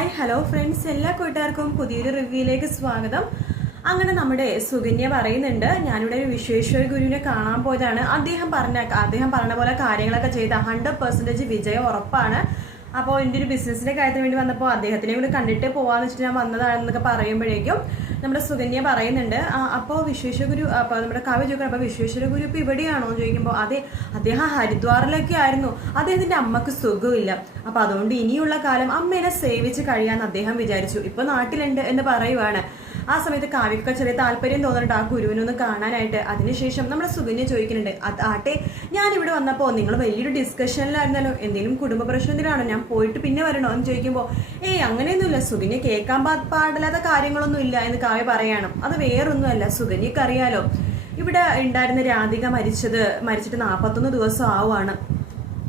Hi hello friends. എല്ലാ കൂട്ടുകാർക്കും പുതിയൊരു റിവ്യൂയിലേക്ക് സ്വാഗതം. അങ്ങനെ നമ്മുടെ സുകന്യ പറയുന്നുണ്ട് ഞാനിവിടെ ഒരു വിശ്വേശ്വര ഗുരുവിനെ കാണാൻ പോയതാണ്. അദ്ദേഹം പറഞ്ഞ അദ്ദേഹം പറഞ്ഞ പോലെ കാര്യങ്ങളൊക്കെ ചെയ്ത ഹൺഡ്രഡ് പെർസെന്റേജ് വിജയം ഉറപ്പാണ്. അപ്പോൾ എന്റെ ഒരു ബിസിനസ്സിന്റെ കാര്യത്തിന് വേണ്ടി വന്നപ്പോൾ അദ്ദേഹത്തിനെ കൂടി കണ്ടിട്ട് പോകാമെന്ന് വെച്ചിട്ട് ഞാൻ വന്നതാണെന്നൊക്കെ പറയുമ്പോഴേക്കും നമ്മുടെ സുകന്യ പറയുന്നുണ്ട് അപ്പോൾ വിശ്വേശ്വര ഗുരു അപ്പോൾ നമ്മുടെ കാവ്യ ചോദിക്കണം അപ്പോൾ വിശ്വേശ്വര ഗുരു ഇപ്പോൾ ഇവിടെയാണോ? എന്ന് ചോദിക്കുമ്പോൾ അതെ അദ്ദേഹം ഹരിദ്വാറിലൊക്കെ ആയിരുന്നു. അദ്ദേഹത്തിന്റെ അമ്മയ്ക്ക് സുഖമില്ല. അപ്പോൾ അതുകൊണ്ട് ഇനിയുള്ള കാലം അമ്മേനെ സേവിച്ച് കഴിയാമെന്ന് അദ്ദേഹം വിചാരിച്ചു. ഇപ്പോൾ നാട്ടിലുണ്ട് എന്ന് പറയുവാണ്. ആ സമയത്ത് കാവ്യക്കൊക്കെ ചെറിയ താല്പര്യം തോന്നുന്നുണ്ട് ആ ഗുരുവിനൊന്ന് കാണാനായിട്ട്. അതിനുശേഷം നമ്മുടെ സുകന്യ ചോദിക്കുന്നുണ്ട് അത് ആട്ടെ ഞാൻ ഇവിടെ വന്നപ്പോൾ നിങ്ങൾ വലിയൊരു ഡിസ്കഷനിലായിരുന്നല്ലോ എന്തെങ്കിലും കുടുംബ പ്രശ്നത്തിലാണോ ഞാൻ പോയിട്ട് പിന്നെ വരണോ? എന്ന് ചോദിക്കുമ്പോൾ ഏയ് അങ്ങനെയൊന്നുമില്ല സുകന്യ കേൾക്കാൻ പാടില്ലാത്ത കാര്യങ്ങളൊന്നും ഇല്ല എന്ന് കാവ്യ പറയണം. അത് വേറൊന്നുമല്ല സുകന്യക്ക് അറിയാലോ ഇവിടെ ഉണ്ടായിരുന്ന രാധിക മരിച്ചത് മരിച്ചിട്ട് നാൽപ്പത്തൊന്ന് ദിവസം ആവുകയാണ്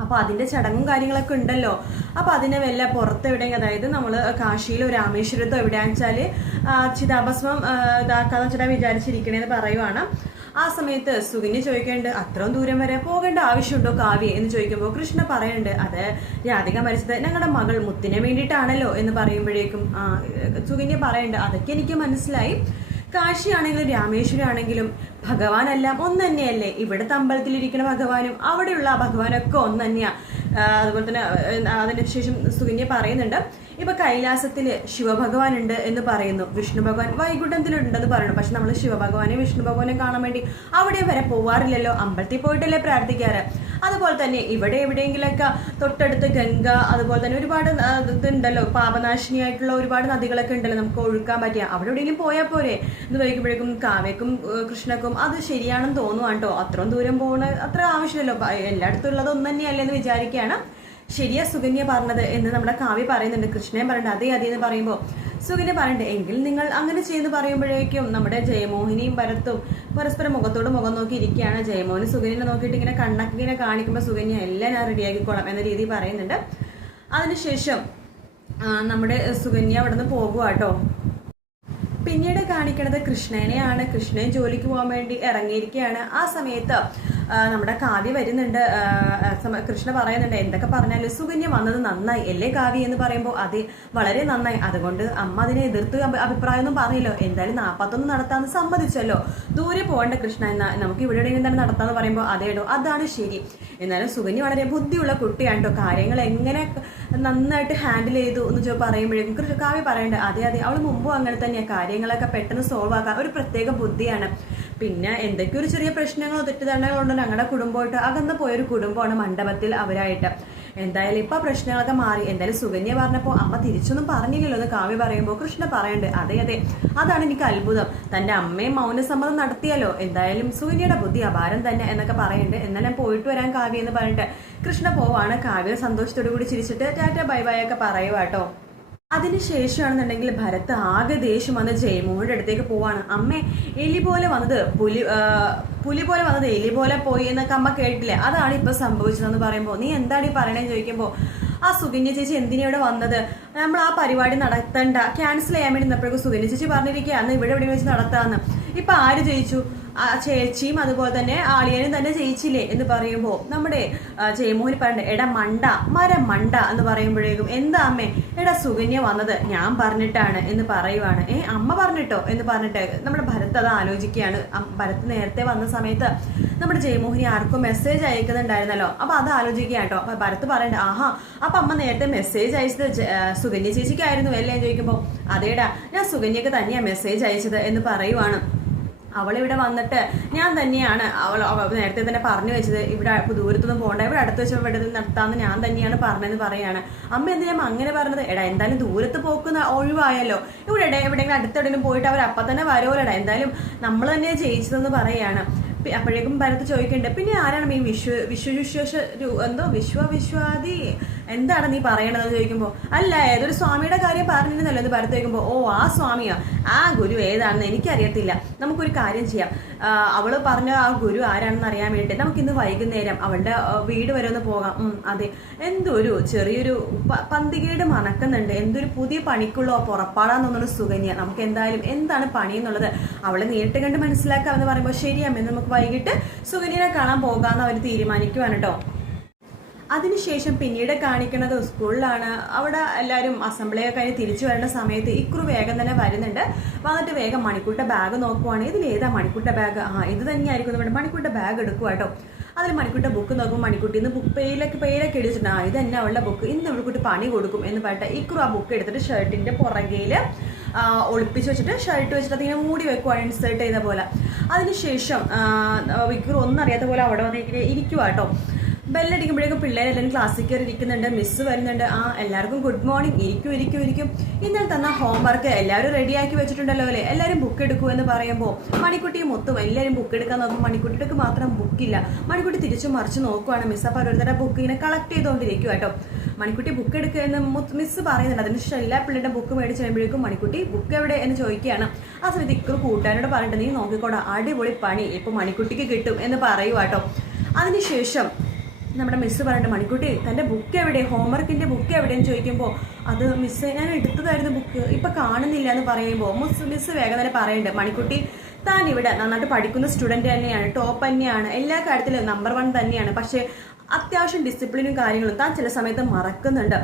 അപ്പോൾ അതിന്റെ ചടങ്ങും കാര്യങ്ങളൊക്കെ ഉണ്ടല്ലോ. അപ്പോൾ അതിനെ വല്ല പുറത്ത് എവിടെയെങ്കിലും അതായത് നമ്മൾ കാശിയിലോ രാമേശ്വരത്തോ എവിടെയാണെന്ന് വെച്ചാൽ ചിതാഭസ്മം ഇതാക്കാന്ന് വെച്ചിട്ടാണ് വിചാരിച്ചിരിക്കണേന്ന് പറയുവാണ്. ആ സമയത്ത് സുഗിന് ചോദിക്കേണ്ട അത്രയും ദൂരം വരെ പോകേണ്ട ആവശ്യമുണ്ടോ കാവ്യ? എന്ന് ചോദിക്കുമ്പോൾ കൃഷ്ണ പറയണ്ട് അത് രാധിക മരിച്ചത് ഞങ്ങളുടെ മകൾ മുത്തിനെ വേണ്ടിയിട്ടാണല്ലോ. എന്ന് പറയുമ്പോഴേക്കും ആ, പറയണ്ട് അതൊക്കെ എനിക്ക് മനസ്സിലായി. കാശിയാണെങ്കിലും രാമേശ്വരം ആണെങ്കിലും ഭഗവാനെല്ലാം ഒന്ന് തന്നെയല്ലേ ഇവിടുത്തെ അമ്പലത്തിലിരിക്കുന്ന ഭഗവാനും അവിടെയുള്ള ഭഗവാനൊക്കെ ഒന്ന് തന്നെയാ ആ, അതുപോലെ തന്നെ അതിനുശേഷം അതിന് ശേഷം സുകന്യ പറയുന്നുണ്ട് ഇപ്പൊ കൈലാസത്തിൽ ശിവഭഗവാൻ ഉണ്ട് എന്ന് പറയുന്നു. വിഷ്ണു ഭഗവാൻ വൈകുണ്ഠത്തിലുണ്ടെന്ന് പറയുന്നു. പക്ഷെ നമ്മൾ ശിവഭഗവാനെ വിഷ്ണു ഭഗവാനെ കാണാൻ വേണ്ടി അവിടെ വരെ പോവാറില്ലല്ലോ. അമ്പലത്തിൽ പോയിട്ടല്ലേ പ്രാർത്ഥിക്കാറ്? അതുപോലെ തന്നെ ഇവിടെ എവിടെയെങ്കിലൊക്കെ തൊട്ടടുത്ത് ഗംഗ അതുപോലെ തന്നെ ഒരുപാട് ഇതുണ്ടല്ലോ പാപനാശിനി ആയിട്ടുള്ള ഒരുപാട് നദികളൊക്കെ ഉണ്ടല്ലോ നമുക്ക് ഒഴുക്കാൻ പറ്റിയ. അവിടെ എവിടെയെങ്കിലും പോയാൽ പോരെ. എന്ന് ചോദിക്കുമ്പോഴേക്കും കാവ്യക്കും കൃഷ്ണക്കും അത് ശരിയാണെന്ന് തോന്നുവാണ് കേട്ടോ അത്രയും ദൂരം പോകണ അത്ര ആവശ്യമില്ലല്ലോ. എല്ലായിടത്തും ഉള്ളത് ഒന്ന് തന്നെയല്ലേ എന്ന് വിചാരിക്കുകയാണ്. ശരിയാ സുകന്യ പറഞ്ഞത് എന്ന് നമ്മുടെ കാവ്യ പറയുന്നുണ്ട്. കൃഷ്ണൻ പറയണ്ട അതേ അതേ എന്ന് പറയുമ്പോൾ സുകന്യ പറയണ്ടേ എങ്കിൽ നിങ്ങൾ അങ്ങനെ ചെയ്ത് പറയുമ്പോഴേക്കും നമ്മുടെ ജയമോഹിനിയും ഭരത്തും പരസ്പരം മുഖത്തോട് മുഖം നോക്കി ഇരിക്കുകയാണ്. ജയമോഹിനി സുകന്യനെ നോക്കിയിട്ട് ഇങ്ങനെ കണ്ണൊക്കെ ഇങ്ങനെ കാണിക്കുമ്പോൾ സുകന്യ എല്ലാം ഞാൻ റെഡിയാക്കിക്കോളാം എന്ന രീതിയിൽ പറയുന്നുണ്ട്. അതിനുശേഷം നമ്മുടെ സുകന്യ അവിടെ നിന്ന് പോകുക കേട്ടോ പിന്നീട് കാണിക്കുന്നത് കൃഷ്ണനെയാണ്. കൃഷ്ണൻ ജോലിക്ക് പോകാൻ വേണ്ടി ഇറങ്ങിയിരിക്കുകയാണ്. ആ സമയത്ത് നമ്മുടെ കാവ്യ വരുന്നുണ്ട്. കൃഷ്ണ പറയുന്നുണ്ട് എന്തൊക്കെ പറഞ്ഞാലും സുകന്യ വന്നത് നന്നായി. അല്ലേ കാവ്യ? എന്ന് പറയുമ്പോൾ അത് വളരെ നന്നായി. അതുകൊണ്ട് അമ്മ അതിനെ എതിർത്ത് അഭി- അഭിപ്രായമൊന്നും പറഞ്ഞില്ലോ. എന്തായാലും നാൽപ്പത്തൊന്ന് നടത്താന്ന് സമ്മതിച്ചല്ലോ. ദൂരെ പോകണ്ട കൃഷ്ണ എന്നാ നമുക്ക് ഇവിടെ എവിടെയെങ്കിലും തന്നെ നടത്താന്ന് പറയുമ്പോൾ അതേടോ അതാണ് ശരി. എന്നാലും സുകന്യ വളരെ ബുദ്ധിയുള്ള കുട്ടിയാണ് കേട്ടോ കാര്യങ്ങൾ എങ്ങനെ നന്നായിട്ട് ഹാൻഡിൽ ചെയ്തു എന്ന് ചോ പറയുമ്പോഴേക്കും കാവ്യ പറയണ്ട. അതെ അതെ അവൾ മുമ്പും അങ്ങനെ തന്നെയാണ് കാര്യങ്ങളൊക്കെ പെട്ടെന്ന് സോൾവ് ആക്കാൻ ഒരു പ്രത്യേക ബുദ്ധിയാണ്. പിന്നെ എന്തൊക്കെയൊരു ചെറിയ പ്രശ്നങ്ങളോ തെറ്റിദ്ധാരണകളോ ഉണ്ടോ ഞങ്ങളുടെ കുടുംബമായിട്ട് അകന്ന് പോയൊരു കുടുംബമാണ് മണ്ഡപത്തിൽ അവരായിട്ട്. എന്തായാലും ഇപ്പൊ പ്രശ്നങ്ങളൊക്കെ മാറി. എന്തായാലും സുകന്യ പറഞ്ഞപ്പോൾ അമ്മ തിരിച്ചൊന്നും പറഞ്ഞില്ലല്ലോ. എന്ന് കാവ്യ പറയുമ്പോൾ കൃഷ്ണ പറയണ്ട്. അതെ അതെ. അതാണ് എനിക്ക് അത്ഭുതം. തന്റെ അമ്മയും മൗനസമ്മതം നടത്തിയല്ലോ. എന്തായാലും സുകന്യയുടെ ബുദ്ധി അപാരം തന്നെ എന്നൊക്കെ പറയുന്നുണ്ട് എന്നാൽ ഞാൻ പോയിട്ട് വരാൻ കാവ്യ എന്ന് പറഞ്ഞിട്ട് കൃഷ്ണ പോവാണ്. കാവ്യ സന്തോഷത്തോടു കൂടി ചിരിച്ചിട്ട് ടാറ്റ ബൈ ബൈ ഒക്കെ പറയുവാട്ടോ. അതിനുശേഷമാണെന്നുണ്ടെങ്കിൽ ഭരത് ആകെ ദേഷ്യം വന്ന് ജയമോഹന്റെ അടുത്തേക്ക് പോവാണ്. അമ്മേ എലി പോലെ വന്നത് പുലി പുലി പോലെ വന്നത് എലി പോലെ പോയി എന്നൊക്കെ അമ്മ കേട്ടില്ലേ അതാണ് ഇപ്പൊ സംഭവിച്ചതെന്ന് പറയുമ്പോൾ നീ എന്താണ് ഈ പറയണേന്ന് ചോദിക്കുമ്പോൾ ആ സുകന്യ ചേച്ചി എന്തിനാ ഇവിടെ വന്നത്? നമ്മൾ ആ പരിപാടി നടത്തണ്ട. ക്യാൻസൽ ചെയ്യാൻ വേണ്ടി നിന്നപ്പോഴേക്കും സുകന്യ ചേച്ചി പറഞ്ഞിരിക്കുക അന്ന് ഇവിടെ എവിടെ വെച്ച് നടത്താന്ന്. ഇപ്പൊ ആര് ജയിച്ചു? ആ ചേച്ചിയും അതുപോലെ തന്നെ ആളിയനും തന്നെ ജയിച്ചില്ലേ എന്ന് പറയുമ്പോൾ നമ്മുടെ ജയമോഹൻ പറയണ്ട എട മണ്ട മരം മണ്ട എന്ന് പറയുമ്പോഴേക്കും എന്താ അമ്മേ? എടാ സുകന്യ വന്നത് ഞാൻ പറഞ്ഞിട്ടാണ് എന്ന് പറയുവാണ്. ഏ അമ്മ പറഞ്ഞിട്ടോ എന്ന് പറഞ്ഞിട്ട് നമ്മുടെ ഭരത് അത് ആലോചിക്കുകയാണ്. ഭരത് നേരത്തെ വന്ന സമയത്ത് നമ്മുടെ ജയമോഹിനി ആർക്കും മെസ്സേജ് അയക്കുന്നുണ്ടായിരുന്നല്ലോ. അപ്പൊ അത് ആലോചിക്കുക കേട്ടോ. അപ്പൊ ഭരത് പറയണ്ട ആഹാ അപ്പൊ അമ്മ നേരത്തെ മെസ്സേജ് അയച്ചത് സുകന്യ ചേച്ചിക്കായിരുന്നു അല്ലേ? ചോദിക്കുമ്പോ ചോദിക്കുമ്പോൾ അതേടാ ഞാൻ സുകന്യക്ക് തന്നെയാ മെസ്സേജ് അയച്ചത് എന്ന് പറയുവാണ്. അവളിവിടെ വന്നിട്ട് ഞാൻ തന്നെയാണ് അവൾ അവൾ നേരത്തെ തന്നെ പറഞ്ഞു വെച്ചത് ഇവിടെ ദൂരത്തൊന്നും പോകണ്ട ഇവിടെ അടുത്ത് വെച്ച് ഇവിടെ നടത്താമെന്ന് ഞാൻ തന്നെയാണ് പറഞ്ഞതെന്ന് പറയാണ്. അമ്മ എന്തിനാ അങ്ങനെ പറഞ്ഞത്? എടാ എന്തായാലും ദൂരത്ത് പോക്കുന്ന ഒഴിവായല്ലോ. ഇവിടെ എവിടെയെങ്കിലും അടുത്തെവിടെയെങ്കിലും പോയിട്ട് അവർ അപ്പം തന്നെ വരുമല്ലോടാ എന്തായാലും നമ്മൾ തന്നെ ജയിച്ചതെന്ന് പറയാണ്. അപ്പോഴേക്കും ഭരത് ചോദിക്കുന്നുണ്ട് പിന്നെ ആരാണ് ഈ വിശ്വ വിശ്വവിശ്വാസ എന്തോ? വിശ്വവിശ്വാദി? എന്താണ് നീ പറയണതെന്ന് ചോദിക്കുമ്പോൾ അല്ല ഏതൊരു സ്വാമിയുടെ കാര്യം പറഞ്ഞിരുന്നല്ലോ എന്ന് ഭരത് ചോദിക്കുമ്പോൾ ഓ ആ സ്വാമിയാ. ആ ഗുരു ഏതാണെന്ന് എനിക്കറിയത്തില്ല. നമുക്കൊരു കാര്യം ചെയ്യാം. അവൾ പറഞ്ഞ ആ ഗുരു ആരാണെന്ന് അറിയാൻ വേണ്ടി നമുക്കിന്ന് വൈകുന്നേരം അവളുടെ വീട് വരെ ഒന്ന് പോകാം. അതെ. എന്തൊരു ചെറിയൊരു പന്തികേട് മണക്കുന്നുണ്ട്. എന്തൊരു പുതിയ പണിക്കുള്ള പുറപ്പാടാന്നൊന്നുള്ള സുഗന്യ നമുക്ക് എന്തായാലും എന്താണ് പണി എന്നുള്ളത് അവളെ നേരിട്ട് കണ്ട് മനസ്സിലാക്കാമെന്ന് പറയുമ്പോൾ ശരിയാമെന്ന് നമുക്ക് വൈകിട്ട് സുകന്യനെ കാണാൻ പോകാമെന്ന് അവർ തീരുമാനിക്കുവാണ് കേട്ടോ. അതിനുശേഷം പിന്നീട് കാണിക്കുന്നത് സ്കൂളിലാണ്. അവിടെ എല്ലാവരും അസംബ്ലിയൊക്കെ കഴിഞ്ഞ് തിരിച്ചു വരേണ്ട സമയത്ത് ഇക്കുറു വേഗം തന്നെ വരുന്നുണ്ട്. വന്നിട്ട് വേഗം മണിക്കൂട്ട ബാഗ് നോക്കുവാണ്. ഇതിൽ ഏതാ മണിക്കൂട്ട ബാഗ് ആ ഇത് തന്നെയായിരിക്കും നമ്മുടെ മണിക്കൂട്ട ബാഗ് എടുക്കുക കേട്ടോ. അതിൽ മണിക്കൂട്ട ബുക്ക് നോക്കും മണിക്കുട്ടി ഇന്ന് ബുക്ക് പേരിലൊക്കെ പേരൊക്കെ എടുത്തിട്ടുണ്ട് ആ ഇത് തന്നെ അവളുടെ ബുക്ക് ഇന്ന് ഇവൾക്കുട്ടി പണി കൊടുക്കും എന്ന് പറഞ്ഞിട്ട് ഇക്കുറു ആ ബുക്ക് എടുത്തിട്ട് ഷർട്ടിന്റെ പുറകയിൽ ഒളിപ്പിച്ച് വെച്ചിട്ട് ഷർട്ട് വെച്ചിട്ട് അതിങ്ങനെ മൂടി വെക്കുവാണ് ഇൻസേർട്ട് ചെയ്ത പോലെ. അതിനുശേഷം ഇക്കുറി ഒന്നും അറിയാത്ത പോലെ അവിടെ വന്നിങ്ങനെ ഇരിക്കുക കേട്ടോ. ബെല്ലടിക്കുമ്പോഴേക്കും പിള്ളേരെല്ലാം ക്ലാസ്സിൽ കയറി ഇരിക്കുന്നുണ്ട് മിസ്സ് വരുന്നുണ്ട്. ആ എല്ലാവർക്കും ഗുഡ് മോർണിംഗ് ഇരിക്കും ഇരിക്കും ഇരിക്കും. ഇന്നലെ തന്ന ഹോംവർക്ക് എല്ലാവരും റെഡിയാക്കി വെച്ചിട്ടുണ്ടല്ലോ അല്ലേ? എല്ലാവരും ബുക്ക് എടുക്കൂ എന്ന് പറയുമ്പോൾ മണിക്കുട്ടിയും മൊത്തം എല്ലാവരും ബുക്ക് എടുക്കാൻ നോക്കും മണിക്കുട്ടിക്ക് മാത്രം ബുക്കില്ല മണിക്കുട്ടി തിരിച്ചു മറിച്ച് നോക്കുവാണ്. മിസ് അപ്പോൾ ഓരോരുത്തരുടെ ബുക്ക് ഇങ്ങനെ കളക്ട് ചെയ്തുകൊണ്ടിരിക്കും കേട്ടോ. മണിക്കുട്ടി ബുക്ക് എടുക്കുക എന്ന് മിസ് പറയുന്നുണ്ട്. അതിനുശേഷം എല്ലാ പിള്ളേരുടെ ബുക്ക് മേടിച്ച് കഴിയുമ്പോഴേക്കും മണിക്കുട്ടി ബുക്ക് എവിടെ എന്ന് ചോദിക്കുകയാണ്. ആ സമയത്ത് ഇക്കറ് കൂട്ടുകാരോട് പറഞ്ഞിട്ട് നീ നോക്കിക്കോടാ അടിപൊളി പണി. ഇപ്പോൾ മണിക്കുട്ടിക്ക് കിട്ടും എന്ന് പറയുക കേട്ടോ. അതിനുശേഷം നമ്മുടെ മിസ്സ് പറഞ്ഞിട്ട് മണിക്കുട്ടി തന്റെ ബുക്ക് എവിടെ? ഹോംവർക്കിന്റെ ബുക്ക് എവിടെയെന്ന് ചോദിക്കുമ്പോൾ അത് മിസ്സ് ഞാൻ എടുത്തതായിരുന്നു ബുക്ക് ഇപ്പം കാണുന്നില്ല എന്ന് പറയുമ്പോൾ മിസ് മിസ്സ് വേഗം തന്നെ പറയുന്നുണ്ട് മണിക്കുട്ടി താൻ ഇവിടെ നന്നായിട്ട് പഠിക്കുന്ന സ്റ്റുഡന്റ് തന്നെയാണ് ടോപ്പ് തന്നെയാണ് എല്ലാ കാര്യത്തിലും നമ്പർ വൺ തന്നെയാണ്. പക്ഷേ അത്യാവശ്യം ഡിസിപ്ലിനും കാര്യങ്ങളും താൻ ചില സമയത്ത് മറക്കുന്നുണ്ട്.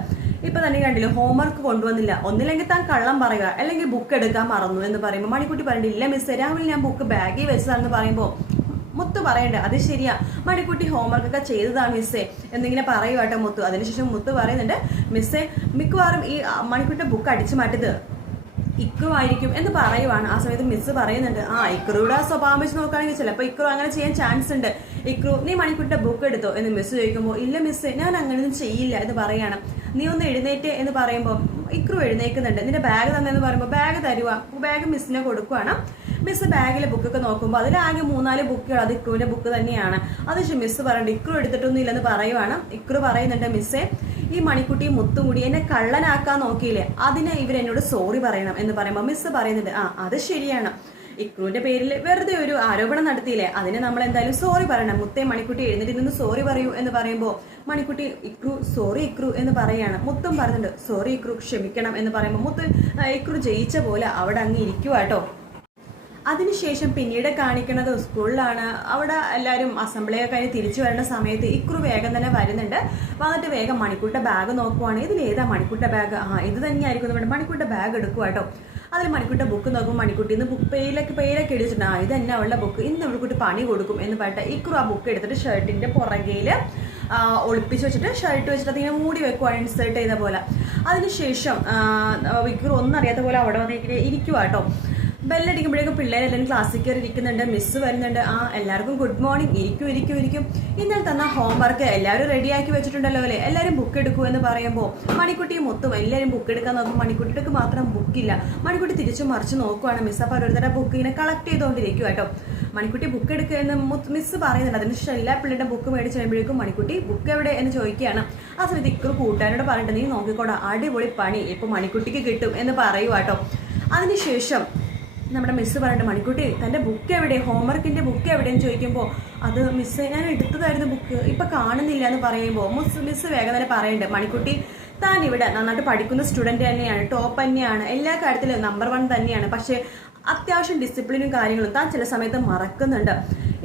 ഇപ്പം തന്നെ കണ്ടില്ല ഹോംവർക്ക് കൊണ്ടുവന്നില്ല. ഒന്നില്ലെങ്കിൽ താൻ കള്ളം പറയുക അല്ലെങ്കിൽ ബുക്ക് എടുക്കാൻ മറന്നു എന്ന് പറയുമ്പോൾ മണിക്കുട്ടി പറഞ്ഞിട്ട് ഇല്ല മിസ് രാവിലെ ഞാൻ ബുക്ക് ബാഗിൽ വെച്ചതാണെന്ന് പറയുമ്പോൾ മുത്തു പറയണ്ടേ അത് ശരിയാ. മണിക്കുട്ടി ഹോംവർക്ക് ഒക്കെ ചെയ്തതാണ് മിസ്സേ. എന്നിങ്ങനെ പറയുവാട്ടെ മുത്തു. അതിനുശേഷം മുത്തു പറയുന്നുണ്ട് മിസ്സേ മിക്കവാറും ഈ മണിക്കുട്ടിയുടെ ബുക്ക് അടിച്ചു മാറ്റിയത് ഇക്കുവായിരിക്കും എന്ന് പറയുവാണ്. ആ സമയത്ത് മിസ്സ് പറയുന്നുണ്ട് ആ ഇക്രുയുടെ സ്വഭാവം വെച്ച് നോക്കുകയാണെങ്കിൽ ചിലപ്പോൾ ഇക്രു അങ്ങനെ ചെയ്യാൻ ചാൻസ് ഉണ്ട്. ഇക്രു നീ മണിക്കുട്ടിയുടെ ബുക്ക് എടുത്തോ? എന്ന് മിസ്സ് ചോദിക്കുമ്പോൾ ഇല്ല മിസ്സ് ഞാൻ അങ്ങനെയൊന്നും ചെയ്യില്ല എന്ന് പറയാണ്. നീ ഒന്ന് എഴുന്നേറ്റ് എന്ന് പറയുമ്പോൾ ഇക്രു എഴുന്നേക്കുന്നുണ്ട്. നിന്റെ ബാഗ് തന്നെന്ന് പറയുമ്പോൾ ബാഗ് തരുക ബാഗ് മിസ്സിനെ കൊടുക്കുവാണ്. മിസ് ബാഗിലെ ബുക്കൊക്കെ നോക്കുമ്പോൾ അതിലാകെ മൂന്നാൽ ബുക്കുകൾ അത് ഇക്രുവിന്റെ ബുക്ക് തന്നെയാണ്. അത് മിസ് പറയുന്നുണ്ട് ഇക്രു എടുത്തിട്ടൊന്നും ഇല്ലെന്ന് പറയുവാണ്. ഇക്രു പറയുന്നുണ്ട് മിസ്സേ ഈ മണിക്കുട്ടി മുത്തും കൂടി എന്നെ കള്ളനാക്കാൻ നോക്കിയില്ലേ? അതിന് ഇവരെന്നോട് സോറി പറയണം എന്ന് പറയുമ്പോൾ മിസ് പറയുന്നുണ്ട് ആ അത് ശരിയാണ്. ഇക്രുവിന്റെ പേരിൽ വെറുതെ ഒരു ആരോപണം നടത്തിയില്ലേ? അതിന് നമ്മൾ എന്തായാലും സോറി പറയണം. മുത്തേ മണിക്കുട്ടി എഴുന്നേറ്റ് നിന്ന് സോറി പറയൂ എന്ന് പറയുമ്പോൾ മണിക്കുട്ടി ഇക്രു സോറി ഇക്രു എന്ന് പറയാണ്. മുത്തും പറയുന്നുണ്ട് സോറി ഇക്രു ക്ഷമിക്കണം എന്ന് പറയുമ്പോൾ മുത്ത് ഇക്രു ജയിച്ച പോലെ അവിടെ അങ്ങ് ഇരിക്കുവാട്ടോ അതിനുശേഷം പിന്നീട് കാണിക്കുന്നത് സ്കൂളിലാണ്. അവിടെ എല്ലാവരും അസംബ്ലിയൊക്കെ കഴിഞ്ഞ് തിരിച്ചു വരേണ്ട സമയത്ത് ഇക്കുറു വേഗം തന്നെ വരുന്നുണ്ട്. വന്നിട്ട് വേഗം മണിക്കൂട്ട ബാഗ് നോക്കുവാണ്. ഇതിൽ ഏതാ മണിക്കൂട്ട ബാഗ് ആ ഇത് തന്നെയായിരിക്കും എന്ന് മണിക്കൂട്ട ബാഗ് എടുക്കുക കേട്ടോ. അതിൽ മണിക്കൂട്ട ബുക്ക് നോക്കും. മണിക്കുട്ടി ഇന്ന് ബുക്ക് പേരിലൊക്കെ പേരൊക്കെ എടുത്തിട്ടുണ്ട് ആ ഇത് തന്നെ അവളുടെ ബുക്ക് ഇന്ന് ഇവൾക്കുട്ടി പണി കൊടുക്കും എന്ന് പറഞ്ഞിട്ട് ഇക്കുറു ആ ബുക്ക് എടുത്തിട്ട് ഷർട്ടിന്റെ പുറകയിൽ ഒളിപ്പിച്ച് വെച്ചിട്ട് ഷർട്ട് വെച്ചിട്ട് അതിങ്ങനെ മൂടി വെക്കുവാണ് ഇൻസേർട്ട് ചെയ്ത പോലെ. അതിനുശേഷം ഇക്കുറു ഒന്നും അറിയാത്ത പോലെ അവിടെ വന്നിങ്ങനെ ഇരിക്കുക കേട്ടോ. ബെല്ലടിക്കുമ്പോഴേക്കും പിള്ളേരെല്ലാം ക്ലാസ്സിൽ കയറി ഇരിക്കുന്നുണ്ട് മിസ്സ് വരുന്നുണ്ട്. ആ എല്ലാവർക്കും ഗുഡ് മോർണിംഗ് ഇരിക്കും ഇരിക്കും ഇരിക്കും. ഇന്നലെ തന്ന ഹോംവർക്ക് എല്ലാവരും റെഡിയാക്കി വെച്ചിട്ടുണ്ടല്ലോ അല്ലേ? എല്ലാവരും ബുക്ക് എടുക്കൂ എന്ന് പറയുമ്പോൾ മണിക്കുട്ടിയും മൊത്തം എല്ലാവരും ബുക്ക് എടുക്കാൻ നോക്കും മണിക്കുട്ടിക്ക് മാത്രം ബുക്കില്ല മണിക്കുട്ടി തിരിച്ചു മറിച്ച് നോക്കുവാണ്. മിസ് അപ്പോൾ ഓരോരുത്തരുടെ ബുക്ക് ഇങ്ങനെ കളക്ട് ചെയ്തുകൊണ്ടിരിക്കും കേട്ടോ. മണിക്കുട്ടി ബുക്ക് എടുക്കുക എന്ന് മിസ് പറയുന്നുണ്ട്. അതിനുശേഷം എല്ലാ പിള്ളേരുടെ ബുക്ക് മേടിച്ച് കഴിയുമ്പോഴേക്കും മണിക്കുട്ടി ബുക്ക് എവിടെ എന്ന് ചോദിക്കുകയാണ്. ആ സമയത്ത് ഇക്കറ് കൂട്ടുകാരോട് പറഞ്ഞിട്ട് നീ നോക്കിക്കോടാ അടിപൊളി പണി. ഇപ്പോൾ മണിക്കുട്ടിക്ക് കിട്ടും എന്ന് പറയുക കേട്ടോ. അതിനുശേഷം നമ്മുടെ മിസ്സ് പറഞ്ഞിട്ട് മണിക്കുട്ടി തന്റെ ബുക്ക് എവിടെ? ഹോംവർക്കിന്റെ ബുക്ക് എവിടെയെന്ന് ചോദിക്കുമ്പോൾ അത് മിസ്സ് ഞാൻ എടുത്തതായിരുന്നു ബുക്ക് ഇപ്പം കാണുന്നില്ല എന്ന് പറയുമ്പോൾ മിസ് മിസ്സ് വേഗം തന്നെ പറയുന്നുണ്ട് മണിക്കുട്ടി താൻ ഇവിടെ നന്നായിട്ട് പഠിക്കുന്ന സ്റ്റുഡന്റ് തന്നെയാണ് ടോപ്പ് തന്നെയാണ്. എല്ലാ കാര്യത്തിലും നമ്പർ വൺ തന്നെയാണ്. പക്ഷേ അത്യാവശ്യം ഡിസിപ്ലിനും കാര്യങ്ങളും താൻ ചില സമയത്ത് മറക്കുന്നുണ്ട്.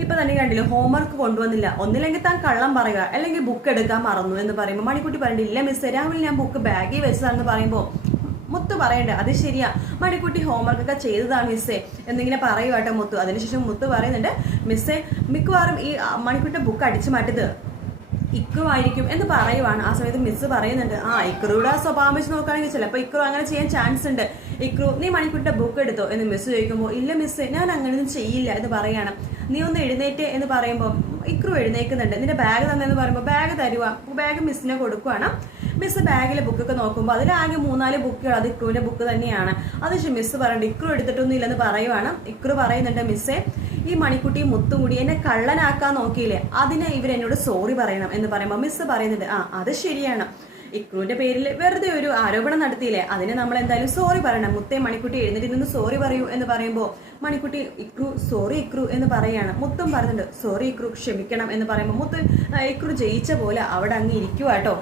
ഇപ്പം തന്നെ കണ്ടില്ല ഹോംവർക്ക് കൊണ്ടുവന്നില്ല. ഒന്നില്ലെങ്കിൽ താൻ കള്ളം പറയുക അല്ലെങ്കിൽ ബുക്ക് എടുക്കാൻ മറന്നു എന്ന് പറയുമ്പോൾ മണിക്കുട്ടി പറഞ്ഞിട്ട് ഇല്ല മിസ് രാവിലെ ഞാൻ ബുക്ക് ബാഗിൽ വെച്ചതാണെന്ന് പറയുമ്പോൾ മുത്തു പറയണ്ടേ അത് ശരിയാ. മണിക്കുട്ടി ഹോംവർക്ക് ഒക്കെ ചെയ്തതാണ് മിസ്സേ. എന്നിങ്ങനെ പറയുവാട്ടെ മുത്തു. അതിനുശേഷം മുത്തു പറയുന്നുണ്ട് മിസ്സേ മിക്കവാറും ഈ മണിക്കുട്ടിയുടെ ബുക്ക് അടിച്ചു മാറ്റിയത് ഇക്കുവായിരിക്കും എന്ന് പറയുവാണ്. ആ സമയത്ത് മിസ്സ് പറയുന്നുണ്ട് ആ ഇക്രുയുടെ സ്വഭാവം വെച്ച് നോക്കുകയാണെങ്കിൽ ചിലപ്പോൾ ഇക്രു അങ്ങനെ ചെയ്യാൻ ചാൻസ് ഉണ്ട്. ഇക്രു നീ മണിക്കുട്ടിയുടെ ബുക്ക് എടുത്തോ? എന്ന് മിസ്സ് ചോദിക്കുമ്പോൾ ഇല്ല മിസ്സ് ഞാൻ അങ്ങനെയൊന്നും ചെയ്യില്ല എന്ന് പറയാണ്. നീ ഒന്ന് എഴുന്നേറ്റ് എന്ന് പറയുമ്പോൾ ഇക്രു എഴുന്നേക്കുന്നുണ്ട്. നിന്റെ ബാഗ് തന്നെന്ന് പറയുമ്പോൾ ബാഗ് തരുക ബാഗ് മിസ്സിനെ കൊടുക്കുകയാണ് മിസ് ബാഗിലെ ബുക്കൊക്കെ നോക്കുമ്പോൾ അതിലാകെ മൂന്നാൽ ബുക്കുകൾ അത് ഇക്രുവിന്റെ ബുക്ക് തന്നെയാണ്. അത് മിസ് പറയുന്നുണ്ട് ഇക്രു എടുത്തിട്ടൊന്നും ഇല്ലെന്ന് പറയുവാണ്. ഇക്രു പറയുന്നുണ്ട് മിസ്സേ ഈ മണിക്കുട്ടി മുത്തും കൂടി എന്നെ കള്ളനാക്കാൻ നോക്കിയില്ലേ? അതിന് ഇവരെന്നോട് സോറി പറയണം എന്ന് പറയുമ്പോൾ മിസ് പറയുന്നുണ്ട്. ആ അത് ശരിയാണ്. ഇക്രുവിന്റെ പേരിൽ വെറുതെ ഒരു ആരോപണം നടത്തിയില്ലേ? അതിനെ നമ്മൾ എന്തായാലും സോറി പറയണം. മുത്തേ മണിക്കുട്ടി എഴുന്നേറ്റ് നിന്ന് സോറി പറയൂ എന്ന് പറയുമ്പോൾ മണിക്കുട്ടി ഇക്രു സോറി ഇക്രു എന്ന് പറയാണ് മുത്തും പറഞ്ഞിട്ടുണ്ട് സോറി ഇക്രു ക്ഷമിക്കണം എന്ന് പറയുമ്പോൾ മുത്ത് ഇക്രു ജയിച്ച പോലെ അവിടെ അങ്ങ് ഇരിക്കുക കേട്ടോ.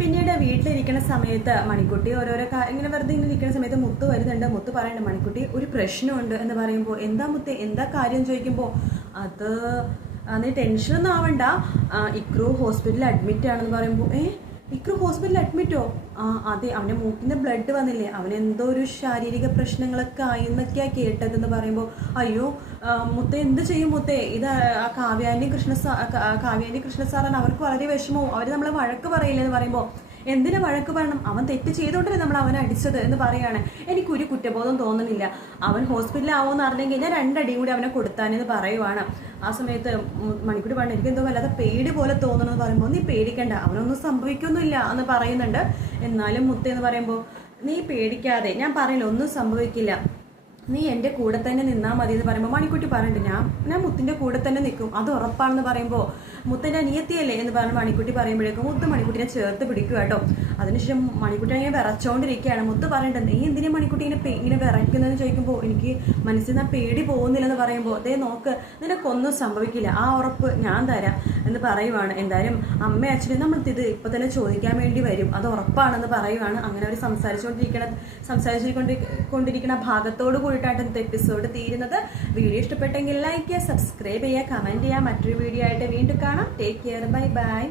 പിന്നീട് വീട്ടിലിരിക്കുന്ന സമയത്ത് മണിക്കുട്ടി ഓരോരോ ഇങ്ങനെ വെറുതെ ഇങ്ങനെ ഇരിക്കുന്ന സമയത്ത് മുത്ത് വരുന്നുണ്ട്. മുത്ത് പറയുന്നുണ്ട് മണിക്കുട്ടി ഒരു പ്രശ്നമുണ്ട് എന്ന് പറയുമ്പോൾ എന്താ മുത്ത് എന്താ കാര്യം? ചോദിക്കുമ്പോൾ അത് നീ ടെൻഷനൊന്നും ആവണ്ട. ഇക്രു ഹോസ്പിറ്റലിൽ അഡ്മിറ്റ് ആണെന്ന് പറയുമ്പോൾ ഏ ഇക്രു ഹോസ്പിറ്റലിൽ അഡ്മിറ്റോ ആ അതെ അവന്റെ മൂക്കിന്റെ ബ്ലഡ് വന്നില്ലേ? അവൻ എന്തോ ഒരു ശാരീരിക പ്രശ്നങ്ങളൊക്കെ ആയി എന്നൊക്കെയാണ് കേട്ടതെന്ന് പറയുമ്പോൾ അയ്യോ മുത്ത എന്ത് ചെയ്യും മുത്തെ? ഇത് കാവ്യാനി കൃഷ്ണ സാ കാ- കാവ്യാനി കൃഷ്ണ സാറാണ് അവർക്ക് വളരെ വിഷമവും. അവർ നമ്മളെ വഴക്ക് പറയില്ലെന്ന് പറയുമ്പോൾ എന്തിനാ വഴക്ക് പറയണം? അവൻ തെറ്റ് ചെയ്തോണ്ടല്ലേ നമ്മൾ അവനെ അടിച്ചത് എന്ന് പറയാണ്. എനിക്കൊരു കുറ്റബോധം തോന്നുന്നില്ല. അവൻ ഹോസ്പിറ്റലിൽ ആവുമെന്ന് അറിഞ്ഞെങ്കിൽ ഞാൻ രണ്ടടിയും കൂടി അവനെ കൊടുത്താനെന്ന് പറയുവാണ്. ആ സമയത്ത് മണിക്കൂടി പറഞ്ഞു എനിക്ക് എന്തോ വല്ലാതെ പേടി പോലെ തോന്നണമെന്ന് പറയുമ്പോൾ നീ പേടിക്കണ്ട. അവനൊന്നും സംഭവിക്കൊന്നുമില്ല എന്ന് പറയുന്നുണ്ട്. എന്നാലും മുത്ത എന്ന് പറയുമ്പോൾ നീ പേടിക്കാതെ ഞാൻ പറയില്ല ഒന്നും സംഭവിക്കില്ല. നീ എന്റെ കൂടെ തന്നെ നിന്നാൽ മതി എന്ന് പറയുമ്പോൾ മണിക്കുട്ടി പറഞ്ഞിട്ട് ഞാൻ ഞാൻ മുത്തിന്റെ കൂടെ തന്നെ നിൽക്കും. അത് ഉറപ്പാണെന്ന് പറയുമ്പോൾ മുത്തന്റെ അനിയത്തിയല്ലേ? എന്ന് പറഞ്ഞ് മണിക്കുട്ടി പറയുമ്പോഴേക്കും മുത്ത് മണിക്കുട്ടിനെ ചേർത്ത് പിടിക്കുക കേട്ടോ. അതിനുശേഷം മണിക്കുട്ടി ഇങ്ങനെ വിറച്ചോണ്ടിരിക്കുകയാണ്. മുത്ത് പറയണ്ടത് നീ എന്തിനാ മണിക്കുട്ടി ഇങ്ങനെ ഇങ്ങനെ വിറയ്ക്കുന്നതെന്ന് ചോദിക്കുമ്പോൾ എനിക്ക് മനസ്സിൽ നിന്ന് പേടി പോകുന്നില്ലെന്ന് പറയുമ്പോൾ അതേ നോക്ക് നിനക്കൊന്നും സംഭവിക്കില്ല. ആ ഉറപ്പ് ഞാൻ തരാം എന്ന് പറയുവാണ്. എന്തായാലും അമ്മ അച്ഛനും നമ്മൾ ഇത് ഇപ്പൊ തന്നെ ചോദിക്കാൻ വേണ്ടി വരും. അത് ഉറപ്പാണെന്ന് പറയുവാണ്. അങ്ങനെ അവർ സംസാരിച്ചുകൊണ്ടിരിക്കണ സംസാരിച്ചുകൊണ്ട് കൊണ്ടിരിക്കുന്ന ഭാഗത്തോട് കൂടിയിട്ടാണ് ഇന്നത്തെ എപ്പിസോഡ് തീരുന്നത്. വീഡിയോ ഇഷ്ടപ്പെട്ടെങ്കിൽ ലൈക്ക് ചെയ്യുക സബ്സ്ക്രൈബ് ചെയ്യുക കമന്റ് ചെയ്യുക. മറ്റൊരു വീഡിയോ ആയിട്ട് വീണ്ടും കാണാം. Take care bye bye